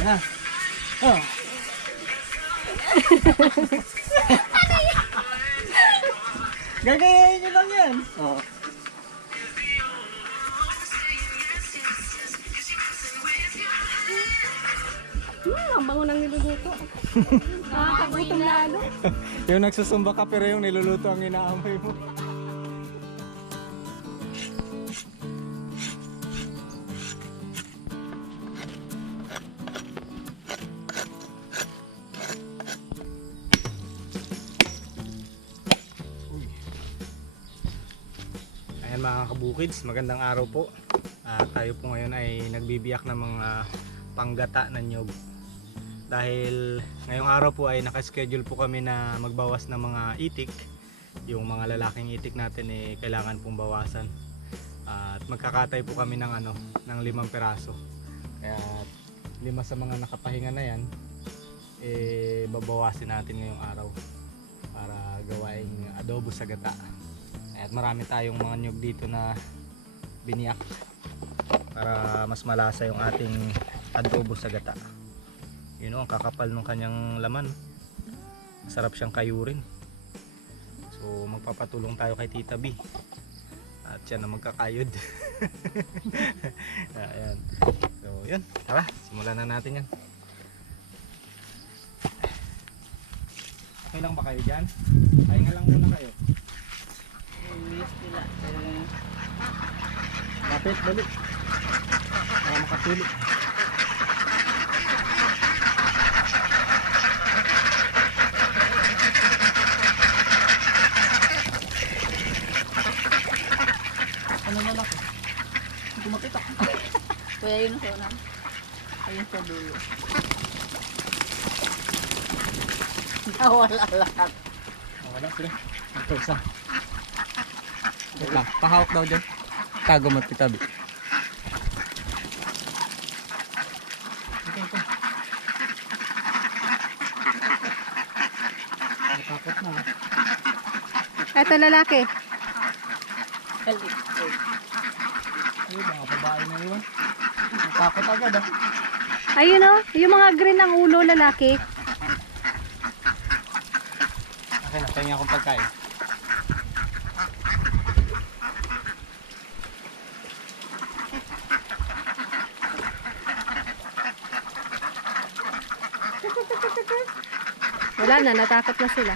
Na. Oh. Gagayahin nyo lang yan. Oh. Hmm, ang bango ng niluluto. Nakakagutom lalo. yung nagsusumba ka pero yung niluluto ang inaamoy mo. Ayan mga kabukids, magandang araw po. Ah, tayo po ngayon ay nagbibiyak ng mga panggata ng nyog. Dahil ngayong araw po ay nakaschedule po kami na magbawas ng mga itik. Yung mga lalaking itik natin eh kailangan pong bawasan. At magkakatay po kami ng ano ng limang peraso kaya lima sa mga nakapahinga na yan eh babawasin natin ngayong araw para gawaing adobo sa gata at marami tayong mga nyog dito na biniyak para mas malasa yung ating adobo sa gata yun o, ang kakapal ng kanyang laman. Sarap siyang kayurin. So, magpapatulong tayo kay Tita B. At siya na magkakayod. Ayan. So, yun. Tara, simulan na natin yan. Okay lang ba kayo dyan? Pahinga lang muna kayo. Lapit, balik. Para makatulog. Ano na lang? Kumakita. Kuya, yun sa unang. Ayun sa dulo. Nawala lahat. Oh, wala sila. Ito isa. Wait lang. Pahawak daw dyan. Tago mo. Ito, ito. Natakot na. Ito lalaki. Kalit. Ayun, mga babae na yun. Natakot agad ah. Ayun o, yung mga green ng ulo lalaki. Okay na, pahinga akong pagkain. Wala na, natakot na sila.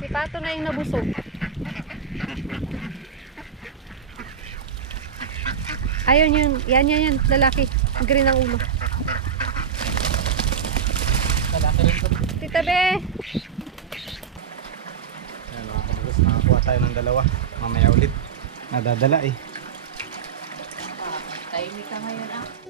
Si Pato na yung nabusog. Ayun yun, yan yan yan, lalaki. Green ang ulo. Lalaki rin to. Tita Be! Ayan mga kabugos, nakakuha tayo ng dalawa. Mamaya ulit. Nadadala eh. Tahimik ka ngayon ah.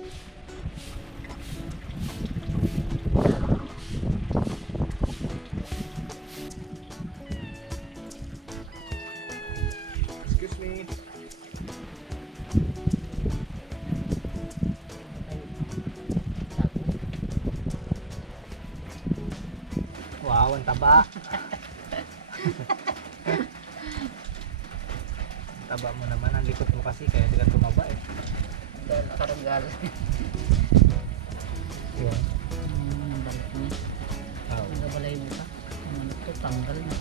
Ano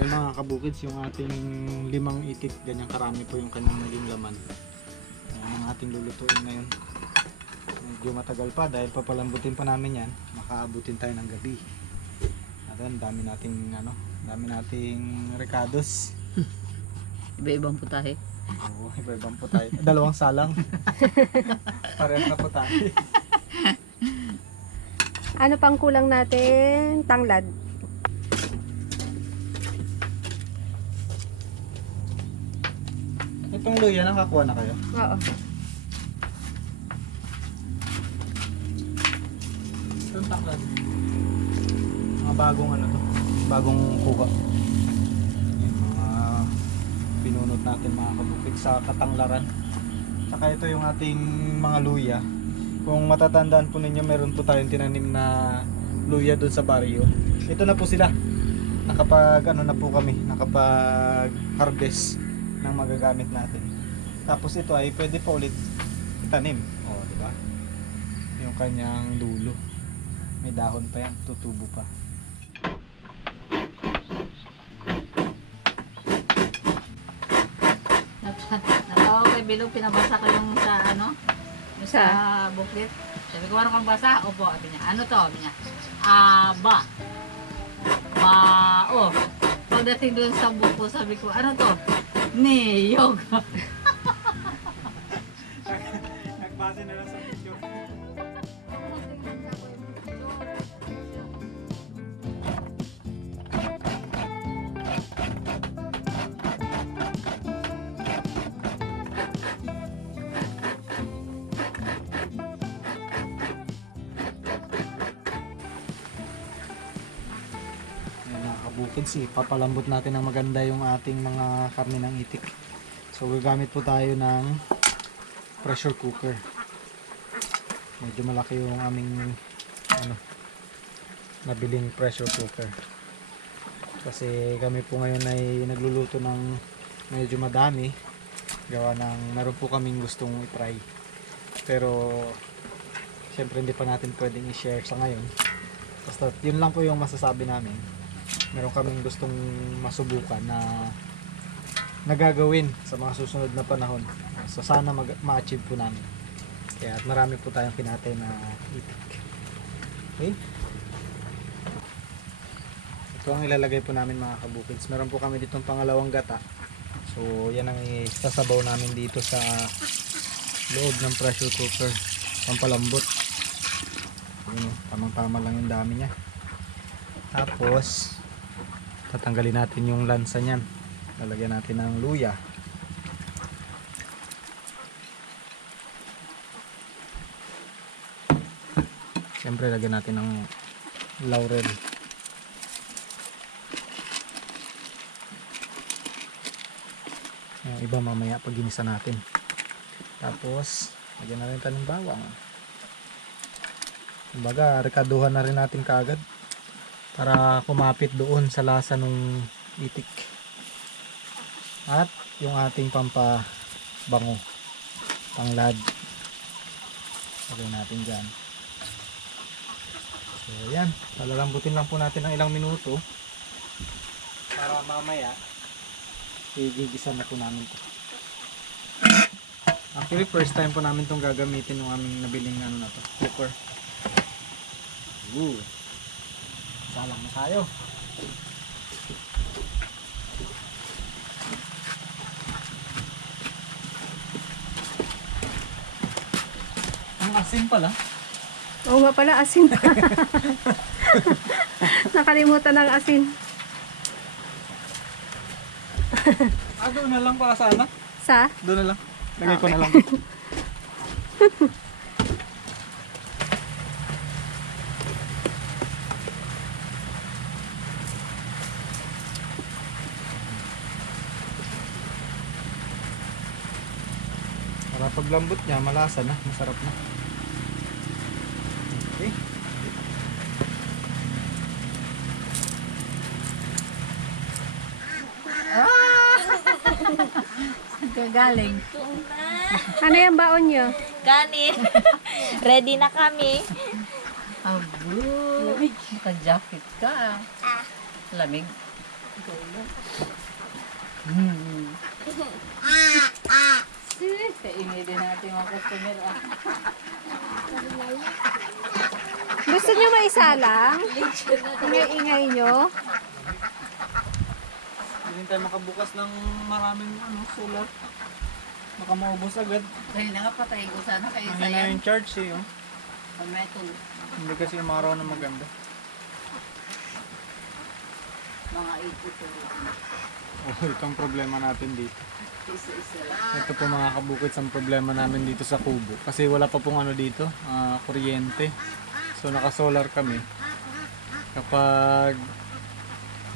to, tanggal na. So yun mga kabukids, yung ating limang itik, ganyan karami po yung kanyang naging laman. Yan ang ating lulutuin ngayon. Medyo matagal pa dahil papalambutin pa namin yan, makaabutin tayo ng gabi. At yan, dami nating ano, dami nating recados. Iba-ibang putahe. Oo, iba-ibang po tayo. Dalawang salang. Parehas na po tayo. Ano pang kulang natin? Tanglad. Itong luya, nakakuha na kayo? Oo. Itong taklad. Mga bagong ano to. Bagong kuha. Yung mga pinunot natin mga kabukid sa katanglaran. Saka ito yung ating mga luya. Kung matatandaan po ninyo, meron po tayong tinanim na luya doon sa barrio. Ito na po sila. Nakapag ano na po kami, nakapag harvest ng magagamit natin. Tapos ito ay pwede pa ulit itanim. O, di ba? Yung kanyang dulo. May dahon pa yan, tutubo pa. Natawa ko kay Bilog, pinabasa ko yung sa ano, yung sa booklet. Sabi ko, ano kang basa? Opo, sabi niya. Ano to? Sabi niya, aba. Ba, oh. Pagdating doon sa buko, sabi ko, ano to? ねえよう kabukids, ipapalambot natin ng maganda yung ating mga karne ng itik. So gagamit po tayo ng pressure cooker. Medyo malaki yung aming ano nabiling pressure cooker. Kasi kami po ngayon ay nagluluto ng medyo madami. Gawa ng meron po kaming gustong i-try. Pero syempre hindi pa natin pwedeng i-share sa ngayon. Basta yun lang po yung masasabi namin. Meron kaming gustong masubukan na nagagawin sa mga susunod na panahon. So sana ma-achieve po namin. Kaya marami po tayong kinatay na itik. Okay? Ito ang ilalagay po namin mga kabukids. Meron po kami ditong pangalawang gata. So yan ang isasabaw namin dito sa loob ng pressure cooker. Pampalambot. Yun, oh, tamang-tama lang yung dami niya. Tapos, tatanggalin natin yung lansa niyan. Lalagyan natin ng luya. Siyempre, lagyan natin ng laurel. Yung iba mamaya pag ginisa natin. Tapos, lagyan na rin tayo ng bawang. Kumbaga, rekaduhan na rin natin kaagad para kumapit doon sa lasa nung itik. At yung ating pampabango, panglad. Lagyan natin dyan. So, yan. Palalambutin lang po natin ng ilang minuto para mamaya igigisa na po namin to. Actually, first time po namin tong gagamitin yung aming nabiling ano na to, cooker. Ooh. Salang na tayo. Ang asin pala. Oo nga pala, asin. Nakalimutan ng asin. Ah, doon na lang para sana. Sa? Doon na lang. Lagay ko na lang. Para paglambot niya, malasa na, masarap na. Okay. Galing. Ano yung baon nyo? Kanin. Ready na kami. Abo. Naka-jacket ka. ah. Lamig. Hmm. Sis, kaingay din natin mga customer ah. Gusto nyo maisalang? Ingay-ingay nyo? Hindi tayo makabukas ng maraming ano, solar. Baka maubos agad. Dahil na nga patay ko sana kayo Ang sa na yan. yung charge eh. Oh. Metal. Hindi kasi yung araw na maganda. Mga 82 lang. Oh, itong problema natin dito. Ito po mga kabukid ang problema namin dito sa kubo. Kasi wala pa pong ano dito, ah, kuryente. So naka-solar kami. Kapag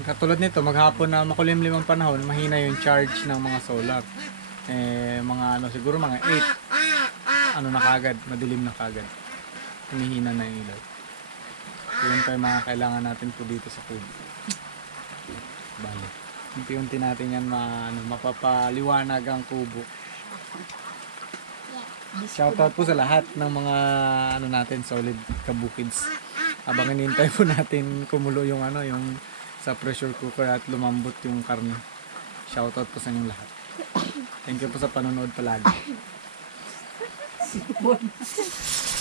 katulad nito, maghapon na makulimlim ang panahon, mahina yung charge ng mga solar. Eh, mga ano, siguro mga 8. Ano na kagad, madilim na kagad. Humihina na yung ilaw. So yun pa yung mga kailangan natin po dito sa kubo. Bale. Unti-unti natin yan ma, ano, mapapaliwanag ang kubo. Shoutout po sa lahat ng mga ano natin solid kabukids. Habang hinihintay po natin kumulo yung ano yung sa pressure cooker at lumambot yung karne. Shoutout po sa inyong lahat. Thank you po sa panonood palagi.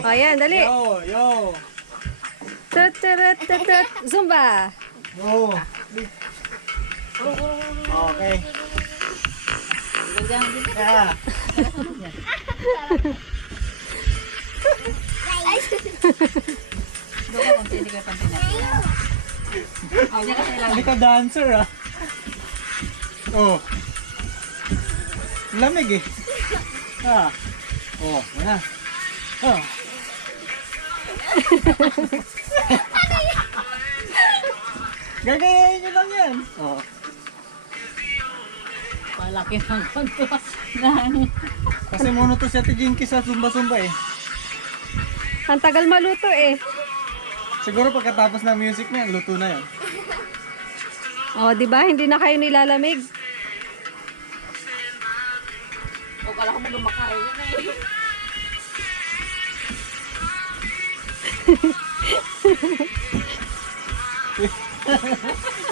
O, yan, dali. Yo, yo, Tut, tut, tut, tut. Zumba. yo. Okay. Yeah. Hindi ka dancer ah. Oh. Lamig eh. Ah. Oh, na. Oh. Gagayahin nyo lang yan. Oh. Palaki ng konto. Nani. Kasi mono to si Ate Jinky sa Zumba-Zumba eh. Ang tagal maluto eh. Siguro pagkatapos ng music na yan, luto na yan. O, di ba? Hindi na kayo nilalamig. O, kala ko mo gumakain na eh.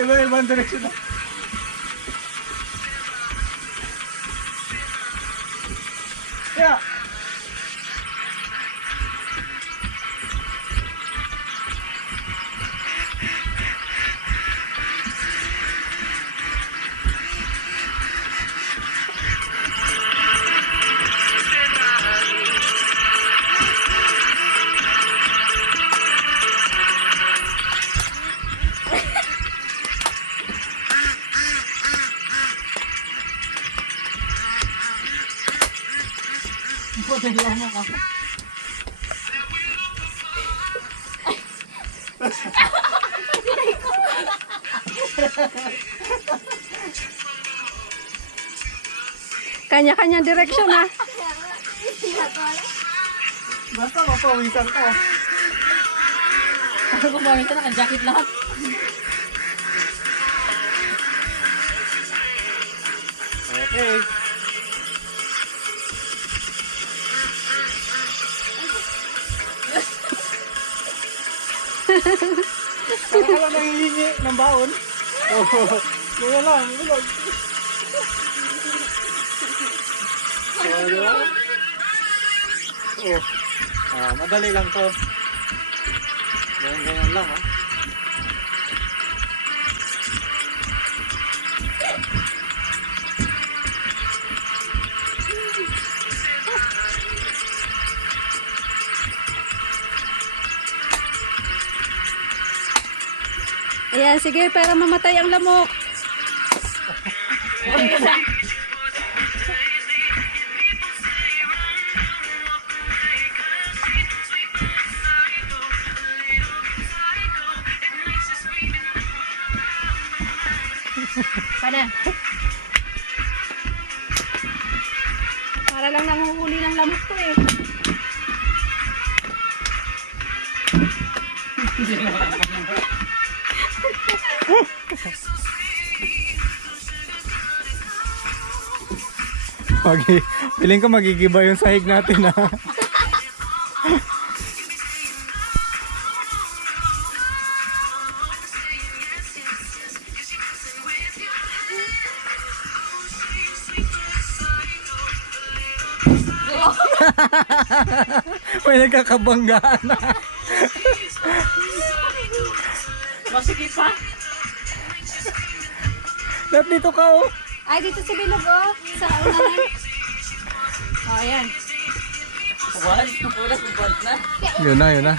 Iba ibang direction na. Yeah. Basta mapawisan ka. Ano ko ba ito? Naka-jacket lahat. Okay. Para ka lang nangihingi ng baon. Oh, kaya lang, ilog. Ba? Oh. Ah, madali lang to. Ganyan, ganyan lang, ah. Ayan, sige, para mamatay ang lamok. Sana. Para lang nanguhuli ng lamok to eh. Magi, feeling ko magigiba yung sahig natin ha. May nagkakabanggaan na. Masikip pa. Ba't dito ka oh? Ay, dito si Bilog, oh. Sa unahan. Oh, ayan. Yun na, yun na.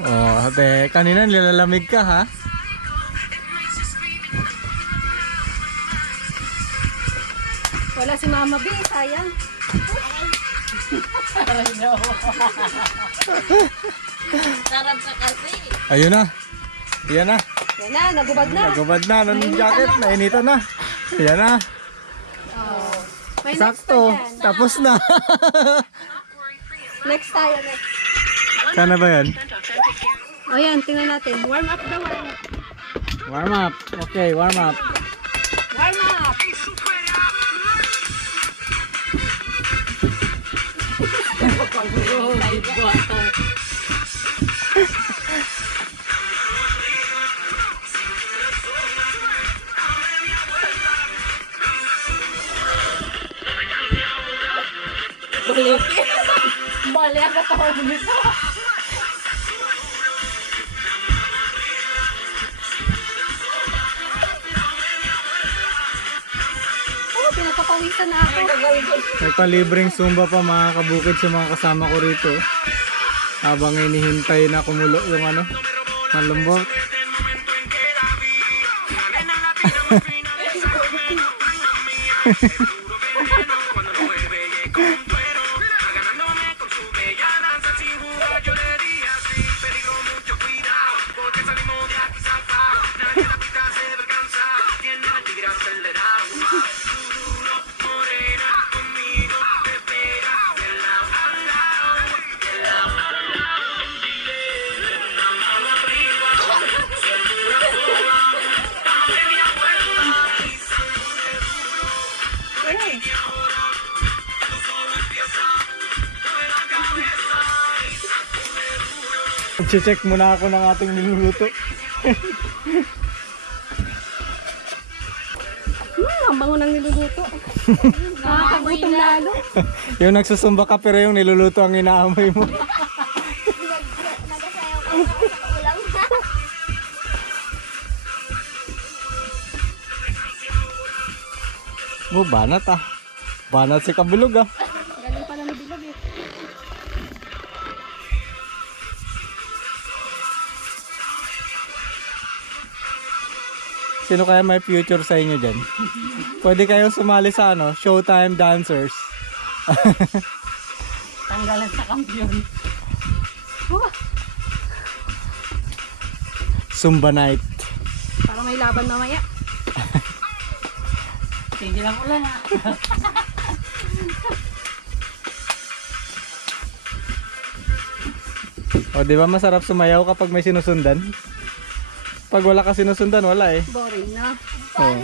Oh, ate, kanina nilalamig ka ha? Wala si Mama B, sayang. Sarap ka kasi. Ayun na. Yan na. Yan na, nagubad na. Nagubad na. Nung jacket, nainitan na. Yan na. Oh. May next pa Sakto. dyan. Tapos na. Next tayo, next. Sana ba yan? O yan, tingnan natin. Warm up daw, warm up. Warm up. Okay, warm up. Bali ang katawan nito. Oh, pinagpapawisan na ako. May palibreng zumba pa mga kabukid sa mga kasama ko rito. Habang inihintay na kumulo yung ano, malambot. Check muna ako ng ating niluluto. Hmm, ang bango ng niluluto. Nakakagutom lalo. yung nagsusumba ka pero yung niluluto ang inaamoy mo. Mo banat ah. Banat si Kabulog ah. Sino kaya may future sa inyo dyan? Pwede kayong sumali sa ano, Showtime Dancers. Tanggalan sa kampiyon. Zumba Night. Para may laban mamaya. Sige lang ulan ha. O di ba masarap sumayaw kapag may sinusundan? Pag wala ka sinusundan, wala eh. Boring na. Oh.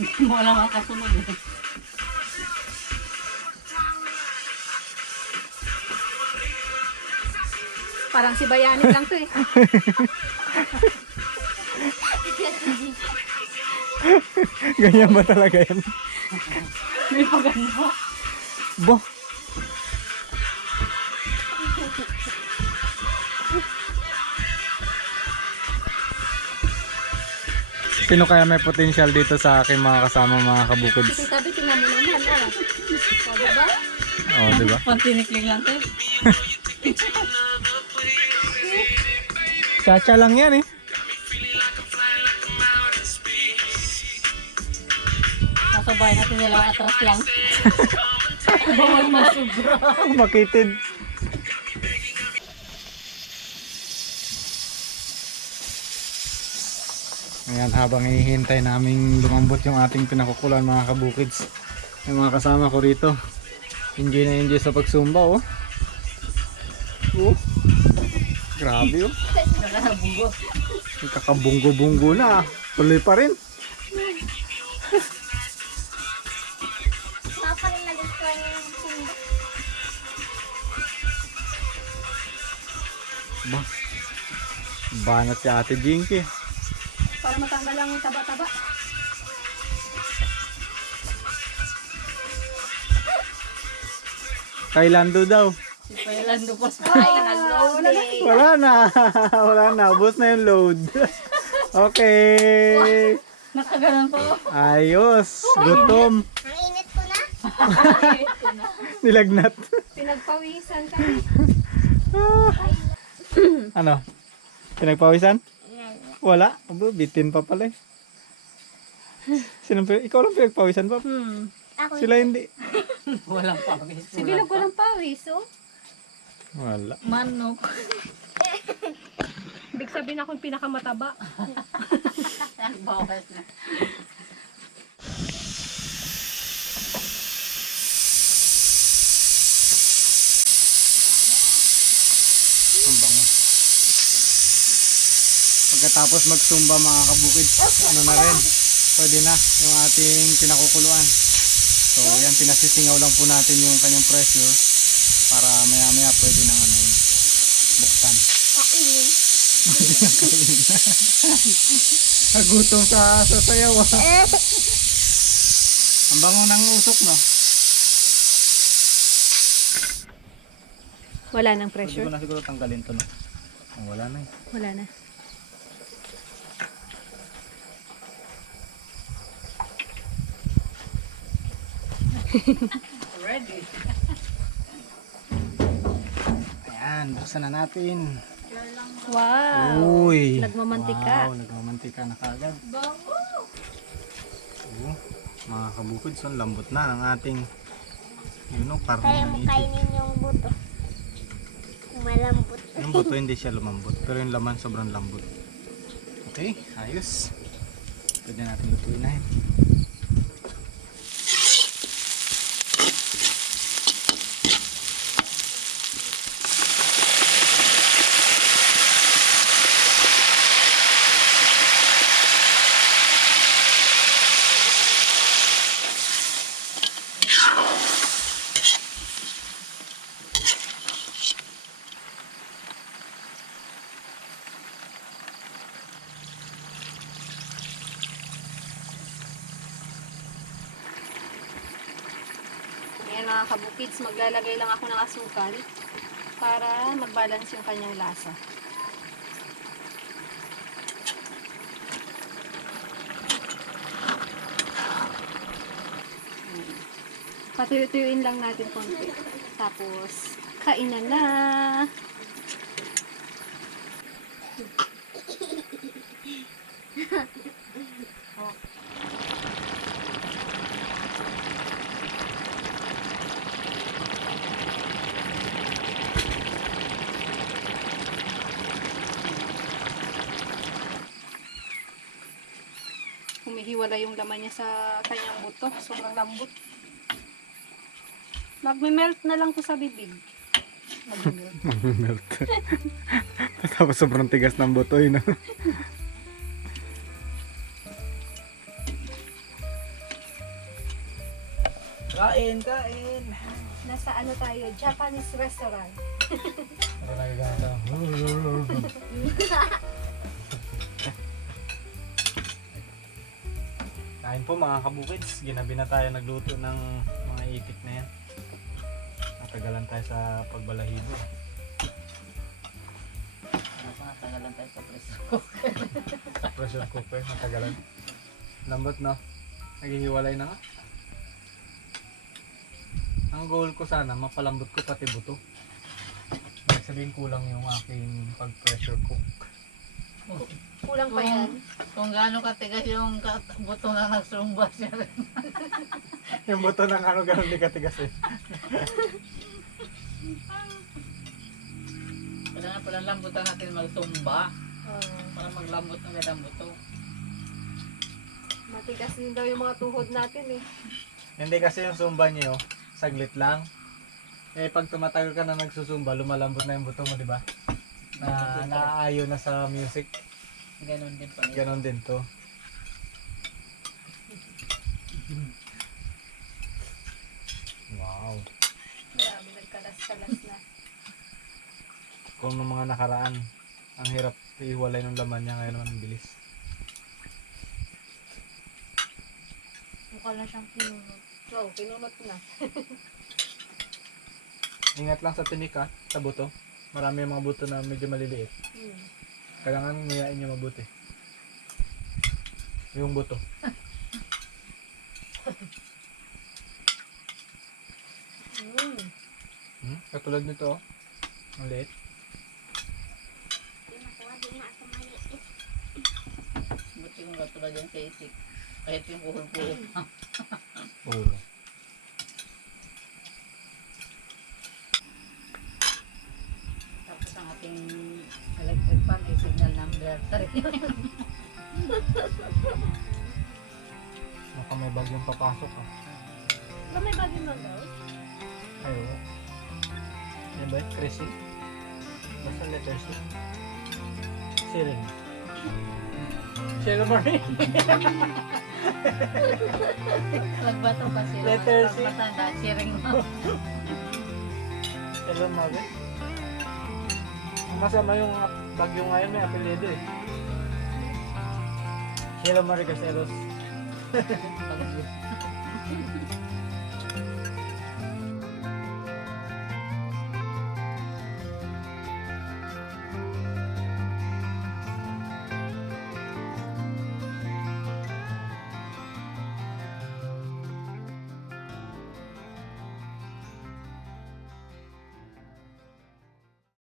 Wala mga kasunod eh. Parang si Bayanin lang to eh. Ganyan ba talaga yan? May pagano. Bo. Sino kaya may potential dito sa aking mga kasama mga kabukids? Si Tabi, tingnan mo naman. Oh. O, diba? Oh, di ba? Pantinikling lang to. Chacha lang yan eh. Nasabay natin nila atras lang. Bawal masubra. Makitid. Ayan, habang hinihintay naming lumambot yung ating pinakukulan mga kabukids. Yung mga kasama ko rito. Enjoy na enjoy sa pagsumba oh. Oh. Grabe oh. Nakakabunggo. Kakabunggo-bunggo na. Tuloy pa rin. Papa rin nagustuhan niya yung simba. Ba. Banat si Ate Jinky. Para matanggal ang taba-taba. Kay Lando daw. Si Pailando po sa Ay, nag-load eh. Wala na. Wala na. Ubus na yung load. Okay. Nakaganon po. Ayos. Gutom. Ang init ko na. Nilagnat. Pinagpawisan kami. ano? Pinagpawisan? Wala. Abo, bitin pa pala eh. Sino, ikaw lang pinagpawisan pa? Hmm. Ako Sila hindi. Walang pawis. Si Bilog walang pawis, oh. Wala. Manok. Ibig sabihin ako yung pinakamataba. Bawas na. Ang. Pagkatapos magsumba mga kabukid, ano na rin, pwede na yung ating pinakukuluan. So yan, pinasisingaw lang po natin yung kanyang pressure para maya maya pwede nang ano yun, buksan. kainin. Nagutom sa sasayaw ah. Ang bango ng usok no? Wala nang Pwede pressure. ko na siguro tanggalin to no? Wala na eh. Wala na. Ready. Ayan, buksan na natin. Wow. Uy. Nagmamantika. Wow, nagmamantika na kagad. Oo, mga kabukid, so ang lambot na ng ating you know, Kaya karne mo kainin yung buto. Malambot. Yung buto hindi siya lumambot, pero yung laman sobrang lambot. Okay, ayos. Pwede natin lutuin na yun. Mga kabukids, maglalagay lang ako ng asukal para mag-balance yung kanyang lasa. Patuyo-tuyuin lang natin konti. Tapos, kainan na. Humihiwala yung laman niya sa kanyang buto. Sobrang lambot. Magme-melt na lang to sa bibig. Magme-melt. Melt. Tapos sobrang tigas ng buto yun. kain, kain. Nasa ano tayo? Japanese restaurant. Kain po mga kabukids. Ginabi na tayo nagluto ng mga itik na yan. Natagalan tayo sa pagbalahibo. Natagalan tayo sa preso. Pressure cooker, natagalan. Lambot no? Naghihiwalay na nga. Ang goal ko sana, mapalambot ko pati buto. Sabihin kulang yung aking pag-pressure cook. Kulang pa yan. Kung gaano katigas yung kat- buto na nagsumba siya. yung buto ng ano ganun di katigas eh. Kailangan pala lambutan natin magsumba Oh, para maglambot ng ang buto. matigas din daw yung mga tuhod natin eh. Hindi kasi yung sumba niyo, saglit lang. Eh pag tumatagal ka na nagsusumba, lumalambot na yung buto mo, di ba? Na naaayon na sa music. Ganon din pala. Ganon din to. Wow. Grabe, nagkalas-kalas na. Kung nung mga nakaraan, ang hirap ihiwalay ng laman niya ngayon ang bilis. Mukha lang siyang pinunot. Oo, oh, pinunot na. Ingat lang sa tinik ha, sa buto. Marami yung mga buto na medyo maliliit. Hmm. Kailangan nguyain niyo mabuti. Yung buto. Mm. Hmm? Katulad nito, oh. Ang liit. Buti kong katulad yan sa isip. Kahit yung kuhol-kuhol. Oo. Papasok ah. Ba may bagay man daw? Ay, oo. Ano ba? Chrissy? Basta letter C. Siren. Sheila Marie. Nagbato kasi. Letter C. Dahil siring mo. Marie. Ang masama yung bagyo ngayon may apelido eh. Sheila Marie Caseros.